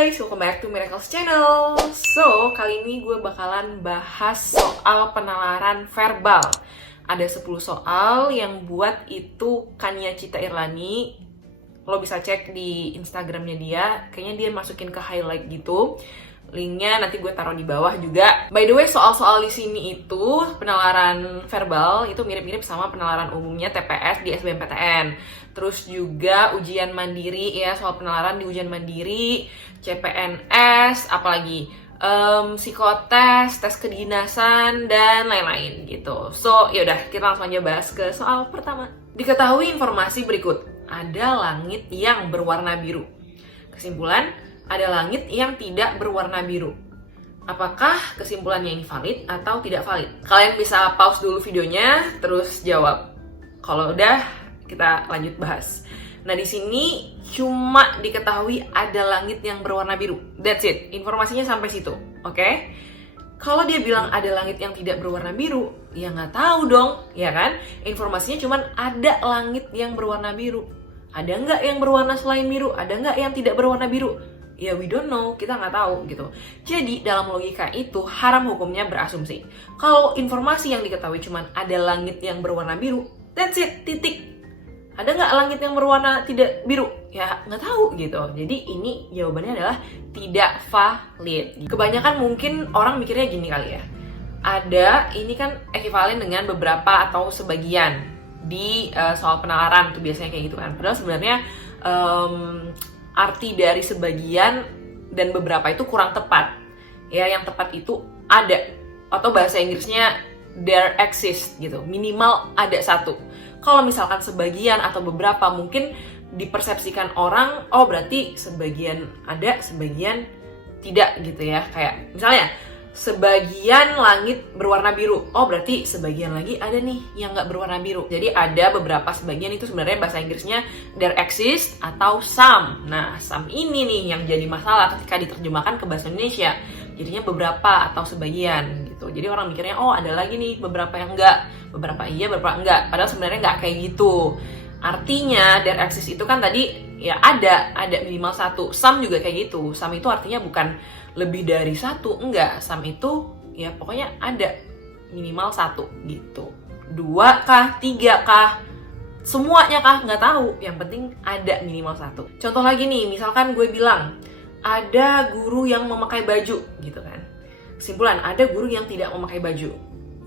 guys, welcome back to Miracles Channel. So, kali ini gue bakalan bahas soal penalaran verbal. Ada 10 soal yang buat itu Kania Cita Irlani. Lo bisa cek di Instagramnya dia, kayaknya dia masukin ke highlight gitu. Linknya nanti gue taruh di bawah juga. By the way, soal-soal di sini itu penalaran verbal itu mirip-mirip sama penalaran umumnya TPS di SBMPTN. Terus juga ujian mandiri ya, soal penalaran di ujian mandiri, CPNS, apalagi psikotes, tes kedinasan, dan lain-lain gitu. So, yaudah kita langsung aja bahas ke soal pertama. Diketahui informasi berikut, ada langit yang berwarna biru. Kesimpulan, ada langit yang tidak berwarna biru. Apakah kesimpulannya ini valid atau tidak valid? Kalian bisa pause dulu videonya, terus jawab. Kalau udah, kita lanjut bahas. Nah, di sini cuma diketahui ada langit yang berwarna biru. That's it. Informasinya sampai situ. Oke? Kalau dia bilang ada langit yang tidak berwarna biru, ya nggak tahu dong, ya kan? Informasinya cuma ada langit yang berwarna biru. Ada nggak yang berwarna selain biru? Ada nggak yang tidak berwarna biru? Ya, we don't know, kita nggak tahu gitu. Jadi dalam logika itu haram hukumnya berasumsi. Kalau informasi yang diketahui cuma ada langit yang berwarna biru, that's it, titik. Ada nggak langit yang berwarna tidak biru? Ya nggak tahu gitu. Jadi ini jawabannya adalah tidak valid. Kebanyakan mungkin orang mikirnya gini kali ya. Ada, ini kan ekivalen dengan beberapa atau sebagian di soal penalaran tuh biasanya kayak gitu kan. Padahal sebenarnya arti dari sebagian dan beberapa itu kurang tepat. Ya, yang tepat itu ada, atau bahasa Inggrisnya there exists gitu. Minimal ada satu. Kalau misalkan sebagian atau beberapa mungkin dipersepsikan orang, oh berarti sebagian ada, sebagian tidak gitu ya. Kayak misalnya sebagian langit berwarna biru, oh berarti sebagian lagi ada nih yang nggak berwarna biru. Jadi ada beberapa sebagian, itu sebenarnya bahasa Inggrisnya there exists atau some. Nah, some ini nih yang jadi masalah ketika diterjemahkan ke bahasa Indonesia. Jadinya beberapa atau sebagian gitu. Jadi orang mikirnya, oh ada lagi nih beberapa yang enggak, beberapa iya, beberapa enggak. Padahal sebenarnya nggak kayak gitu. Artinya there exists itu kan tadi ya ada minimal satu. Some juga kayak gitu. Some itu artinya bukan lebih dari satu, enggak. Some itu ya pokoknya ada minimal satu gitu. 2 kah, 3 kah, semuanya kah, nggak tahu. Yang penting ada minimal satu. Contoh lagi nih, misalkan gue bilang ada guru yang memakai baju gitu kan. Kesimpulan, ada guru yang tidak memakai baju.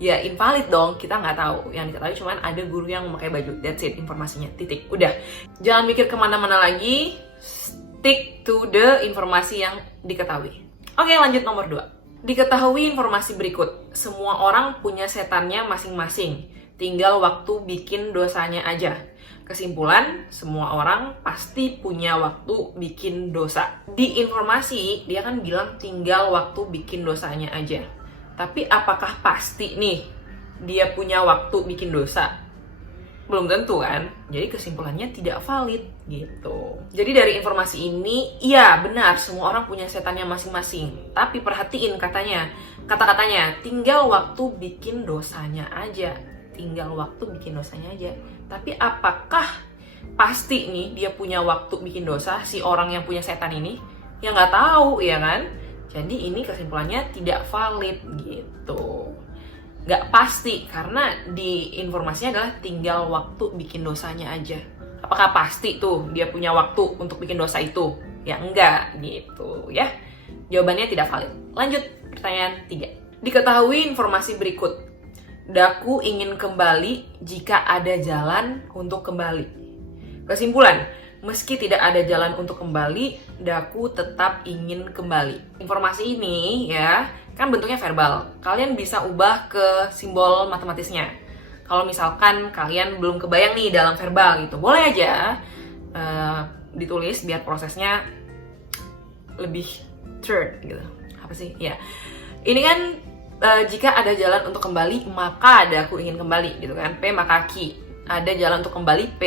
Ya invalid dong, kita nggak tahu. Yang diketahui cuma ada guru yang memakai baju. That's it, informasinya, titik, udah. Jangan mikir kemana-mana lagi, stick to the informasi yang diketahui. Oke, lanjut nomor 2. Diketahui informasi berikut, semua orang punya setannya masing-masing, tinggal waktu bikin dosanya aja. Kesimpulan, semua orang pasti punya waktu bikin dosa. Di informasi, dia kan bilang tinggal waktu bikin dosanya aja. Tapi apakah pasti nih dia punya waktu bikin dosa? Belum tentu kan? Jadi kesimpulannya tidak valid gitu. Jadi dari informasi ini, iya benar semua orang punya setannya masing-masing. Tapi perhatiin kata-katanya, tinggal waktu bikin dosanya aja. Tinggal waktu bikin dosanya aja. Tapi apakah pasti nih dia punya waktu bikin dosa, si orang yang punya setan ini? Ya nggak tahu ya kan? Jadi ini kesimpulannya tidak valid gitu. Nggak pasti, karena di informasinya adalah tinggal waktu bikin dosanya aja. Apakah pasti tuh dia punya waktu untuk bikin dosa itu? Ya enggak gitu ya. Jawabannya tidak valid. Lanjut, pertanyaan 3. Diketahui informasi berikut. Daku ingin kembali jika ada jalan untuk kembali. Kesimpulan, meski tidak ada jalan untuk kembali, Daku tetap ingin kembali. Informasi ini ya, kan bentuknya verbal. Kalian bisa ubah ke simbol matematisnya. Kalau misalkan kalian belum kebayang nih dalam verbal gitu, boleh aja ditulis biar prosesnya lebih third gitu. Apa sih? Ya. Ini kan jika ada jalan untuk kembali, maka Daku ingin kembali gitu kan. P maka Q. Ada jalan untuk kembali, P,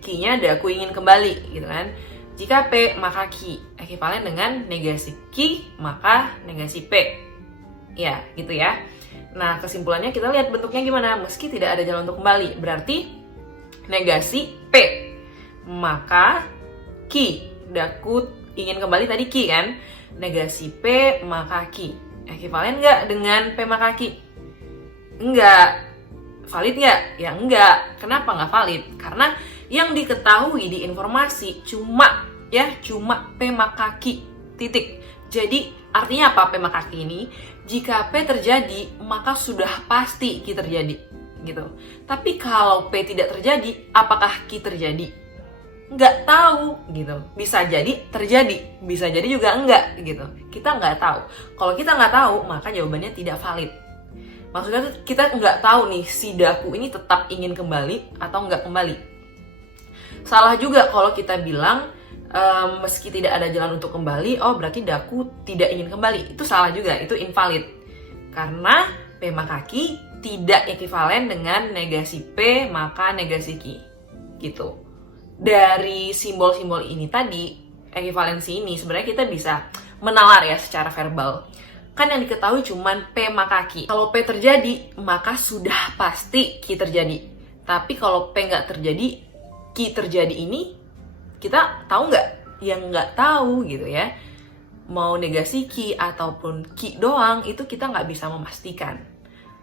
Q-nya Daku ingin kembali gitu kan. Jika P maka Q, ekivalen dengan negasi Q maka negasi P. Ya, gitu ya. Nah, kesimpulannya kita lihat bentuknya gimana. Meski tidak ada jalan untuk kembali, berarti negasi P maka Q, Daku ingin kembali tadi ki kan, negasi P maka ki. Ekivalen nggak dengan P maka ki? Enggak. Valid nggak? Ya enggak. Kenapa nggak valid? Karena yang diketahui di informasi cuma P maka ki, titik. Jadi artinya apa P maka ki ini? Jika P terjadi, maka sudah pasti ki terjadi, gitu. Tapi kalau P tidak terjadi, apakah ki terjadi? Nggak tahu, gitu. Bisa jadi terjadi, bisa jadi juga enggak, gitu. Kita nggak tahu. Kalau kita nggak tahu, maka jawabannya tidak valid. Maksudnya kita nggak tahu nih si Daku ini tetap ingin kembali atau nggak kembali. Salah juga kalau kita bilang meski tidak ada jalan untuk kembali, oh berarti Daku tidak ingin kembali. Itu salah juga, itu invalid. Karena P maka ki tidak ekivalen dengan negasi P maka negasi ki. Gitu. Dari simbol-simbol ini tadi, ekivalensi ini sebenarnya kita bisa menalar ya secara verbal. Kan yang diketahui cuman P maka ki. Kalau P terjadi, maka sudah pasti ki terjadi. Tapi kalau P nggak terjadi, ki terjadi ini, kita tahu nggak? Yang nggak tahu gitu ya. Mau negasi ki ataupun ki doang, itu kita nggak bisa memastikan.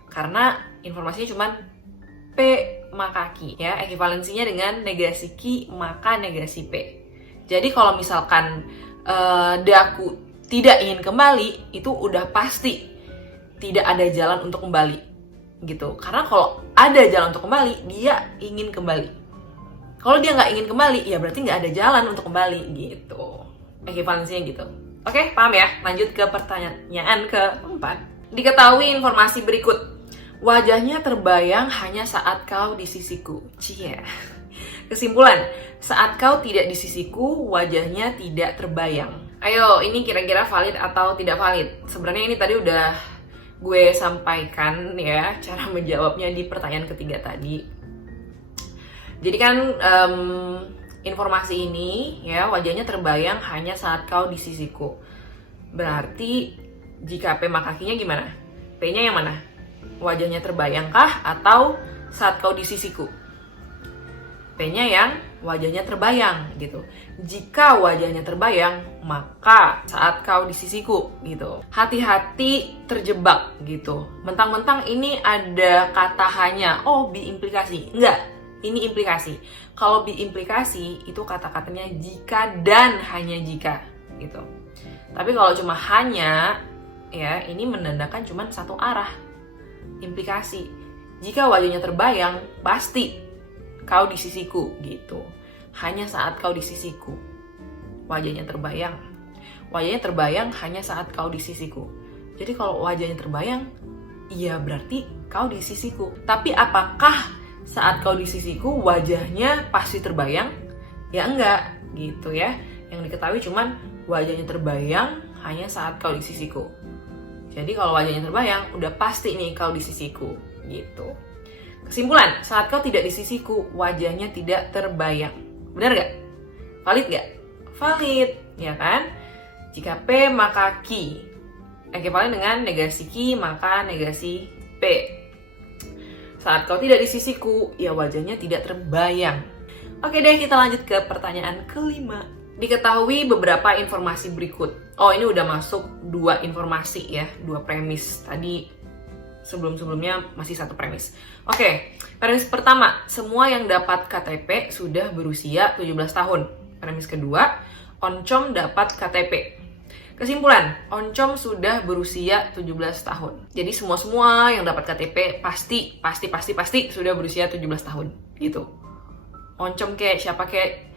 Karena informasinya cuman P maka ki ya. Ekivalensinya dengan negasi ki maka negasi P. Jadi kalau misalkan Daku tidak ingin kembali, itu udah pasti tidak ada jalan untuk kembali gitu. Karena kalau ada jalan untuk kembali, dia ingin kembali. Kalau dia nggak ingin kembali, ya berarti nggak ada jalan untuk kembali gitu. Ekivalensinya gitu. Oke, paham ya? Lanjut ke pertanyaan keempat. Diketahui informasi berikut. Wajahnya terbayang hanya saat kau di sisiku. Cie. Kesimpulan, saat kau tidak di sisiku, wajahnya tidak terbayang. Ayo, ini kira-kira valid atau tidak valid? Sebenarnya ini tadi udah gue sampaikan ya, cara menjawabnya di pertanyaan ketiga tadi. Jadi kan informasi ini ya, wajahnya terbayang hanya saat kau di sisiku. Berarti jika P maka ki-nya gimana? P-nya yang mana? Wajahnya terbayangkah atau saat kau di sisiku? P-nya yang wajahnya terbayang gitu. Jika wajahnya terbayang, maka saat kau di sisiku gitu. Hati-hati terjebak gitu. Mentang-mentang ini ada kata hanya, oh biimplikasi. Enggak, ini implikasi. Kalau biimplikasi itu kata-katanya jika dan hanya jika gitu. Tapi kalau cuma hanya, ya ini menandakan cuma satu arah. Implikasi. Jika wajahnya terbayang, pasti kau di sisiku gitu. Hanya saat kau di sisiku. Wajahnya terbayang. Wajahnya terbayang hanya saat kau di sisiku. Jadi kalau wajahnya terbayang, iya berarti kau di sisiku. Tapi apakah saat kau di sisiku wajahnya pasti terbayang? Ya enggak gitu ya. Yang diketahui cuman wajahnya terbayang hanya saat kau di sisiku. Jadi kalau wajahnya terbayang, udah pasti nih kau di sisiku gitu. Kesimpulan, saat kau tidak di sisiku, wajahnya tidak terbayang. Benar gak? Valid gak? Valid, ya kan? Jika P maka ki. Ekivalen dengan negasi ki maka negasi P. Saat kau tidak di sisiku, ya wajahnya tidak terbayang. Oke deh, kita lanjut ke pertanyaan kelima. Diketahui beberapa informasi berikut. Oh, ini udah masuk 2 informasi ya, 2 premis. Tadi sebelum-sebelumnya masih 1 premis. Oke, premis pertama, semua yang dapat KTP sudah berusia 17 tahun. Premis kedua, Oncom dapat KTP. Kesimpulan, Oncom sudah berusia 17 tahun. Jadi semua yang dapat KTP pasti sudah berusia 17 tahun gitu. Oncom kek, siapa kek,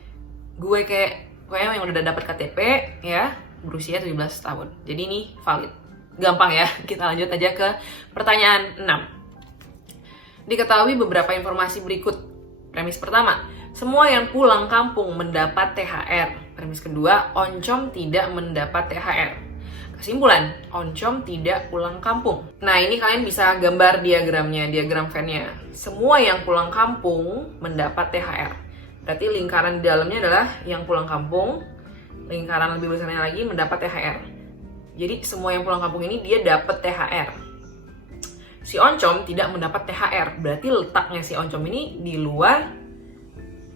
gue kek, pokoknya yang udah dapat KTP ya, berusia 17 tahun. Jadi ini valid. Gampang ya, kita lanjut aja ke pertanyaan 6. Diketahui beberapa informasi berikut. Premis pertama, semua yang pulang kampung mendapat THR. Premis kedua, Oncom tidak mendapat THR. Kesimpulan, Oncom tidak pulang kampung. Nah, ini kalian bisa gambar diagramnya, diagram Venn-nya. Semua yang pulang kampung mendapat THR. Berarti lingkaran di dalamnya adalah yang pulang kampung, lingkaran lebih besarnya lagi mendapat THR. Jadi semua yang pulang kampung ini dia dapat THR. Si Oncom tidak mendapat THR. Berarti letaknya si Oncom ini di luar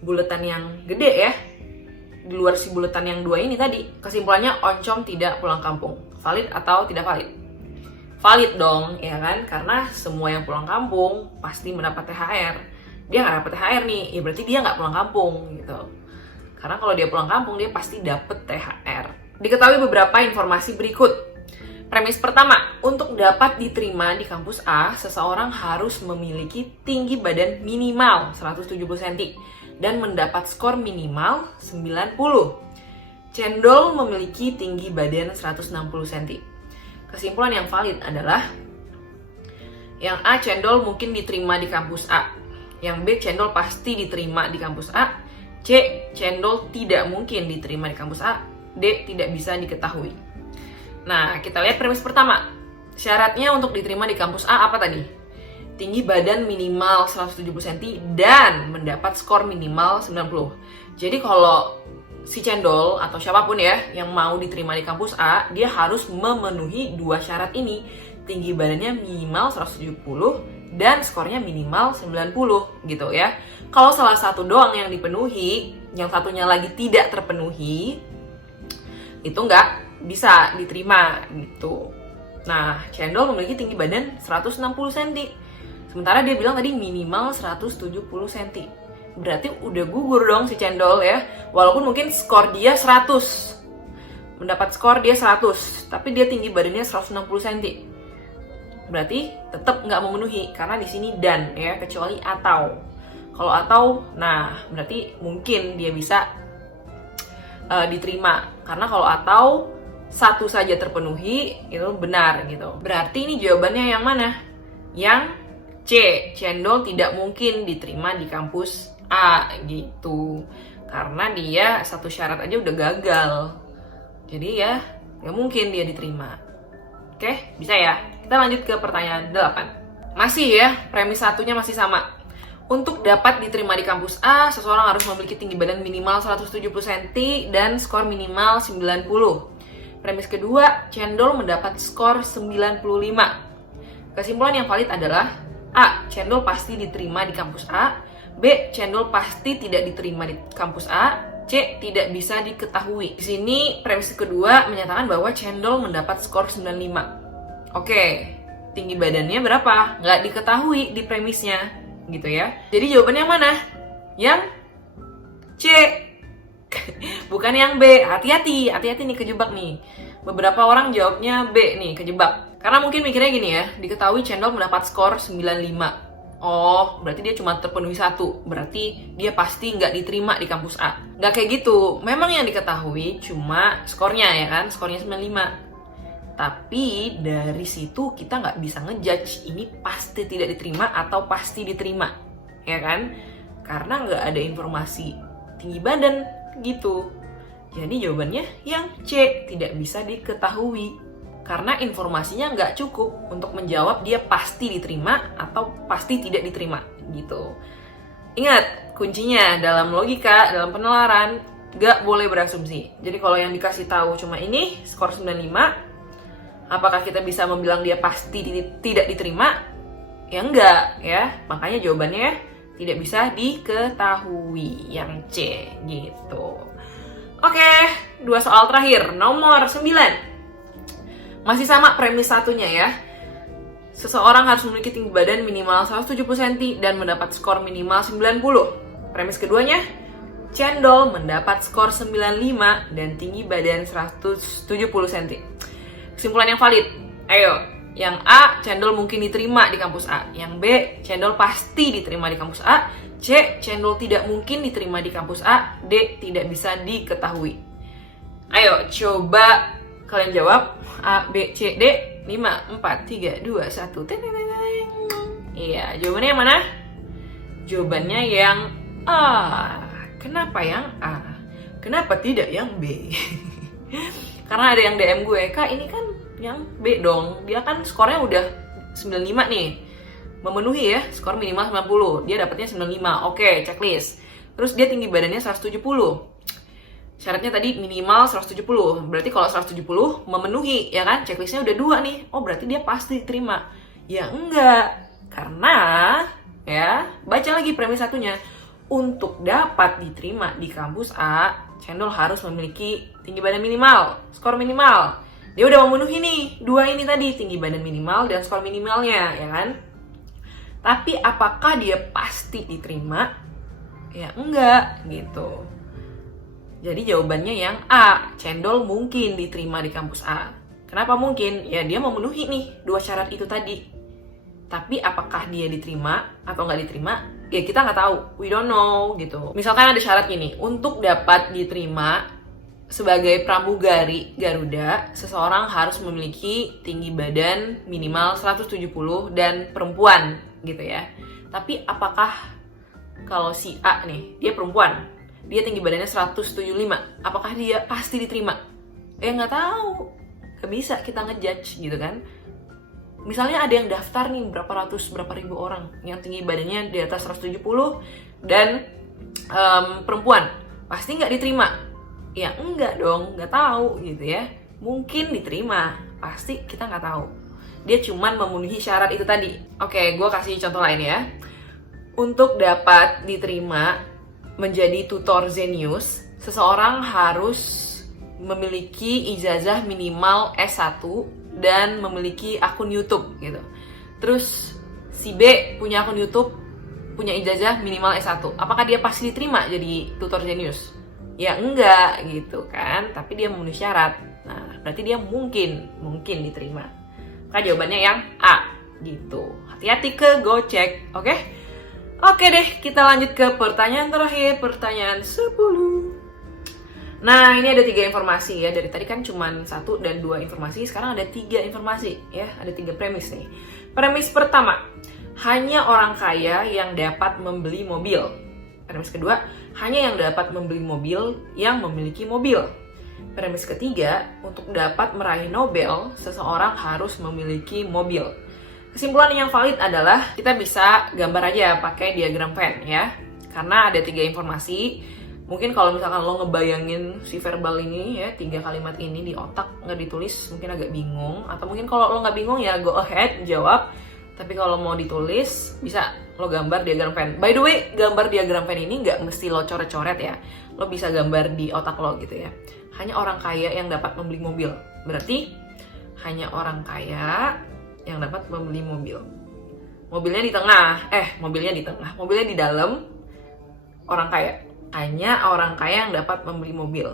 buletan yang gede ya. di luar si buletan yang 2 ini tadi. Kesimpulannya oncom tidak pulang kampung. Valid atau tidak valid? Valid dong, ya kan? Karena semua yang pulang kampung pasti mendapat THR. Dia nggak dapat THR nih, ya berarti dia nggak pulang kampung gitu. Karena kalau dia pulang kampung, dia pasti dapat THR. Diketahui beberapa informasi berikut. Premis pertama, untuk dapat diterima di kampus A, seseorang harus memiliki tinggi badan minimal 170 cm dan mendapat skor minimal 90. Cendol memiliki tinggi badan 160 cm. Kesimpulan yang valid adalah yang A, cendol mungkin diterima di kampus A. Yang B, cendol pasti diterima di kampus A. C, cendol tidak mungkin diterima di kampus A. D, tidak bisa diketahui. Nah, kita lihat premis pertama. Syaratnya untuk diterima di kampus A apa tadi? Tinggi badan minimal 170 cm dan mendapat skor minimal 90. Jadi kalau si cendol atau siapapun ya yang mau diterima di kampus A, dia harus memenuhi 2 syarat ini. Tinggi badannya minimal 170 dan skornya minimal 90 gitu ya. Kalau salah satu doang yang dipenuhi, yang satunya lagi tidak terpenuhi, itu nggak bisa diterima gitu. Nah, cendol memiliki tinggi badan 160 cm. Sementara dia bilang tadi minimal 170 cm. Berarti udah gugur dong si cendol ya. Walaupun mungkin skor dia 100. Mendapat skor dia 100, tapi dia tinggi badannya 160 cm. Berarti tetap nggak memenuhi karena di sini dan ya, kecuali atau. Kalau atau, nah berarti mungkin dia bisa diterima. Karena kalau atau satu saja terpenuhi itu benar gitu. Berarti ini jawabannya yang mana? Yang C, cendol tidak mungkin diterima di kampus A gitu. Karena dia satu syarat aja udah gagal. Jadi ya nggak mungkin dia diterima. Oke, bisa ya? Kita lanjut ke pertanyaan 8. Masih ya, premis satunya masih sama. Untuk dapat diterima di kampus A, seseorang harus memiliki tinggi badan minimal 170 cm dan skor minimal 90. Premis kedua, cendol mendapat skor 95. Kesimpulan yang valid adalah A, cendol pasti diterima di kampus A. B, cendol pasti tidak diterima di kampus A. C, tidak bisa diketahui. Di sini premis kedua menyatakan bahwa cendol mendapat skor 95. Oke, tinggi badannya berapa? Nggak diketahui di premisnya gitu ya. Jadi jawabannya yang mana? Yang C. Bukan yang B. Hati-hati nih kejebak nih. Beberapa orang jawabnya B nih, kejebak. Karena mungkin mikirnya gini ya, diketahui cendol mendapat skor 95. Oh, berarti dia cuma terpenuhi 1. Berarti dia pasti nggak diterima di kampus A. Nggak kayak gitu. Memang yang diketahui cuma skornya ya kan, skornya 95. Tapi dari situ kita nggak bisa ngejudge ini pasti tidak diterima atau pasti diterima, ya kan? Karena nggak ada informasi tinggi badan gitu. Jadi jawabannya yang C, tidak bisa diketahui. Karena informasinya nggak cukup untuk menjawab dia pasti diterima atau pasti tidak diterima gitu. Ingat, kuncinya dalam logika, dalam penalaran, nggak boleh berasumsi. Jadi kalau yang dikasih tahu cuma ini, skor 95, apakah kita bisa membilang dia pasti tidak diterima? Ya enggak ya. Makanya jawabannya tidak bisa diketahui, yang C gitu. Oke, 2 soal terakhir. Nomor 9. Masih sama premis satunya ya. Seseorang harus memiliki tinggi badan minimal 170 cm dan mendapat skor minimal 90. Premis keduanya, cendol mendapat skor 95 dan tinggi badan 170 cm. Kesimpulan yang valid. Ayo, yang A, cendol mungkin diterima di kampus A. Yang B, cendol pasti diterima di kampus A. C, cendol tidak mungkin diterima di kampus A. D, tidak bisa diketahui. Ayo, coba kalian jawab. A, B, C, D. 5, 4, 3, 2, 1. Iya, jawabannya yang mana? Jawabannya yang A. Kenapa yang A? Kenapa tidak yang B? Karena ada yang DM gue, Kak ini kan yang B dong. Dia kan skornya udah 95 nih. Memenuhi ya, skor minimal 90. Dia dapatnya 95. Oke, checklist. Terus dia tinggi badannya 170. Syaratnya tadi minimal 170. Berarti kalau 170 memenuhi, ya kan? Checklistnya udah 2 nih. Oh, berarti dia pasti diterima. Ya enggak. Karena, ya, baca lagi premis satunya. Untuk dapat diterima di kampus A, cendol harus memiliki tinggi badan minimal, skor minimal. Dia udah memenuhi nih dua ini tadi, tinggi badan minimal dan skor minimalnya, ya kan? Tapi apakah dia pasti diterima? Ya enggak gitu. Jadi jawabannya yang A, cendol mungkin diterima di kampus A. Kenapa mungkin? Ya dia memenuhi nih dua syarat itu tadi. Tapi apakah dia diterima atau nggak diterima? Ya kita nggak tahu, we don't know gitu. Misalkan ada syarat gini, untuk dapat diterima sebagai pramugari Garuda, seseorang harus memiliki tinggi badan minimal 170 dan perempuan gitu ya. Tapi apakah kalau si A nih, dia perempuan, dia tinggi badannya 175, apakah dia pasti diterima? Ya nggak tahu, nggak bisa kita ngejudge gitu kan. Misalnya ada yang daftar nih berapa ribu orang yang tinggi badannya di atas 170 dan perempuan, pasti nggak diterima? Ya enggak dong, nggak tahu gitu ya. Mungkin diterima, pasti kita nggak tahu. Dia cuman memenuhi syarat itu tadi. Oke, gue kasih contoh lain ya. Untuk dapat diterima menjadi tutor Zenius, seseorang harus memiliki ijazah minimal S1 dan memiliki akun YouTube gitu. Terus si B punya akun YouTube, punya ijazah minimal S1. Apakah dia pasti diterima jadi tutor Zenius? Ya enggak gitu kan, tapi dia memenuhi syarat. Nah, berarti dia mungkin diterima. Maka jawabannya yang A gitu. Hati-hati ke Gocek, oke? Oke deh, kita lanjut ke pertanyaan terakhir, pertanyaan 10. Nah, ini ada 3 informasi ya. Dari tadi kan cuma 1 dan 2 informasi, sekarang ada 3 informasi ya. Ada 3 premis nih. Premis pertama, hanya orang kaya yang dapat membeli mobil. Premis kedua, hanya yang dapat membeli mobil yang memiliki mobil. Premis ketiga, untuk dapat meraih Nobel, seseorang harus memiliki mobil. Kesimpulan yang valid adalah kita bisa gambar aja pakai diagram Venn ya. Karena ada 3 informasi. Mungkin kalau misalkan lo ngebayangin si verbal ini ya, 3 kalimat ini di otak nggak ditulis mungkin agak bingung. Atau mungkin kalau lo nggak bingung ya go ahead jawab. Tapi kalau mau ditulis bisa lo gambar diagram Venn. By the way, gambar diagram Venn ini nggak mesti lo coret-coret ya. Lo bisa gambar di otak lo gitu ya. Hanya orang kaya yang dapat membeli mobil. Berarti hanya orang kaya yang dapat membeli mobil. Mobilnya di tengah. Mobilnya di dalam orang kaya. Hanya orang kaya yang dapat membeli mobil.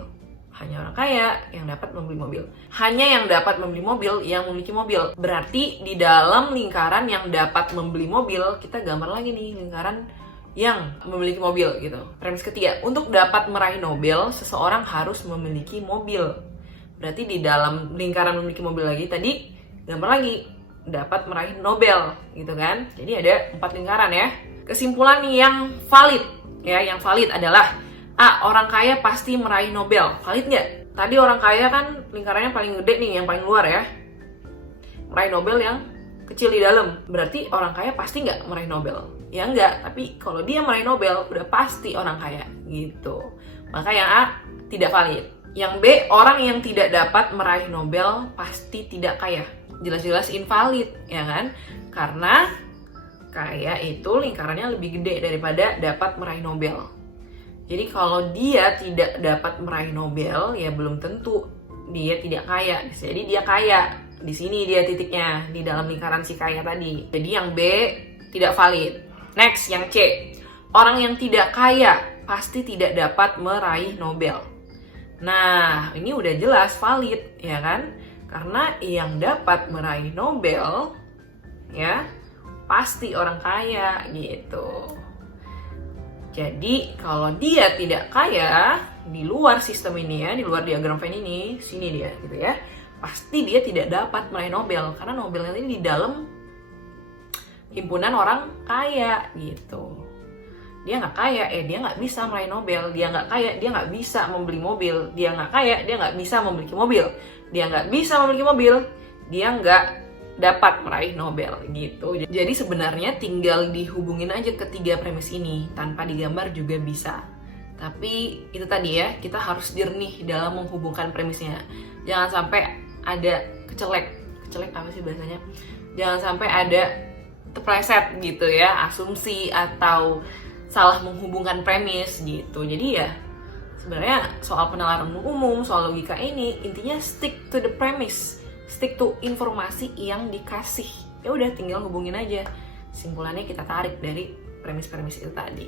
Hanya orang kaya yang dapat membeli mobil. Hanya yang dapat membeli mobil yang memiliki mobil. Berarti di dalam lingkaran yang dapat membeli mobil, kita gambar lagi nih lingkaran yang memiliki mobil gitu. Premis ketiga, untuk dapat meraih Nobel, seseorang harus memiliki mobil. Berarti di dalam lingkaran memiliki mobil lagi tadi, gambar lagi dapat meraih Nobel gitu kan. Jadi ada 4 lingkaran ya. Kesimpulan yang valid ya, yang valid adalah A, orang kaya pasti meraih Nobel. Valid nggak? Tadi orang kaya kan lingkarannya paling gede nih, yang paling luar ya. Meraih Nobel yang kecil di dalam. Berarti orang kaya pasti nggak meraih Nobel? Ya enggak, tapi kalau dia meraih Nobel, udah pasti orang kaya gitu. Maka yang A tidak valid. Yang B, orang yang tidak dapat meraih Nobel pasti tidak kaya. Jelas-jelas invalid, ya kan? Karena kaya itu lingkarannya lebih gede daripada dapat meraih Nobel. Jadi kalau dia tidak dapat meraih Nobel, ya belum tentu dia tidak kaya. Jadi dia kaya. Di sini dia titiknya, di dalam lingkaran si kaya tadi. Jadi yang B tidak valid. Next, yang C. Orang yang tidak kaya pasti tidak dapat meraih Nobel. Nah, ini udah jelas valid, ya kan? Karena yang dapat meraih Nobel, ya, pasti orang kaya gitu. Jadi kalau dia tidak kaya di luar sistem ini ya, di luar diagram Venn ini, sini dia gitu ya, pasti dia tidak dapat meraih Nobel karena Nobelnya ini di dalam himpunan orang kaya gitu. Dia nggak kaya, dia nggak bisa meraih Nobel. Dia nggak kaya, dia nggak bisa membeli mobil. Dia nggak kaya, dia nggak bisa memiliki mobil. Dia nggak bisa memiliki mobil, dia nggak dapat meraih Nobel gitu. Jadi sebenarnya tinggal dihubungin aja ketiga premis ini, tanpa digambar juga bisa. Tapi itu tadi ya, kita harus jernih dalam menghubungkan premisnya. Jangan sampai ada kecelek apa sih bahasanya? Jangan sampai ada terpleset gitu ya, asumsi atau salah menghubungkan premis gitu. Jadi ya Sebenarnya soal penalaran umum, soal logika ini, intinya stick to the premise, stick to informasi yang dikasih. Ya udah, tinggal hubungin aja. Simpulannya kita tarik dari premis-premis itu tadi.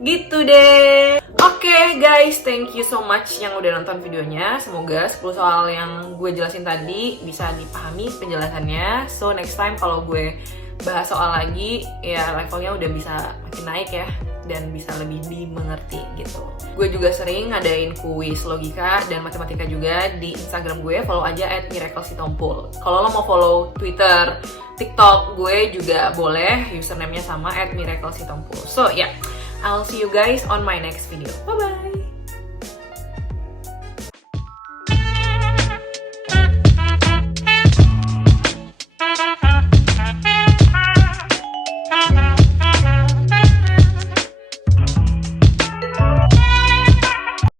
Gitu deh. Oke guys, thank you so much yang udah nonton videonya. Semoga 10 soal yang gue jelasin tadi bisa dipahami penjelasannya. So next time kalau gue bahas soal lagi, ya levelnya udah bisa makin naik ya, dan bisa lebih dimengerti gitu. Gue juga sering ngadain kuis logika dan matematika juga di Instagram gue, follow aja @miraclesitompul. Kalau lo mau follow Twitter, TikTok gue juga boleh, username-nya sama @miraclesitompul. So yeah, I'll see you guys on my next video. Bye bye.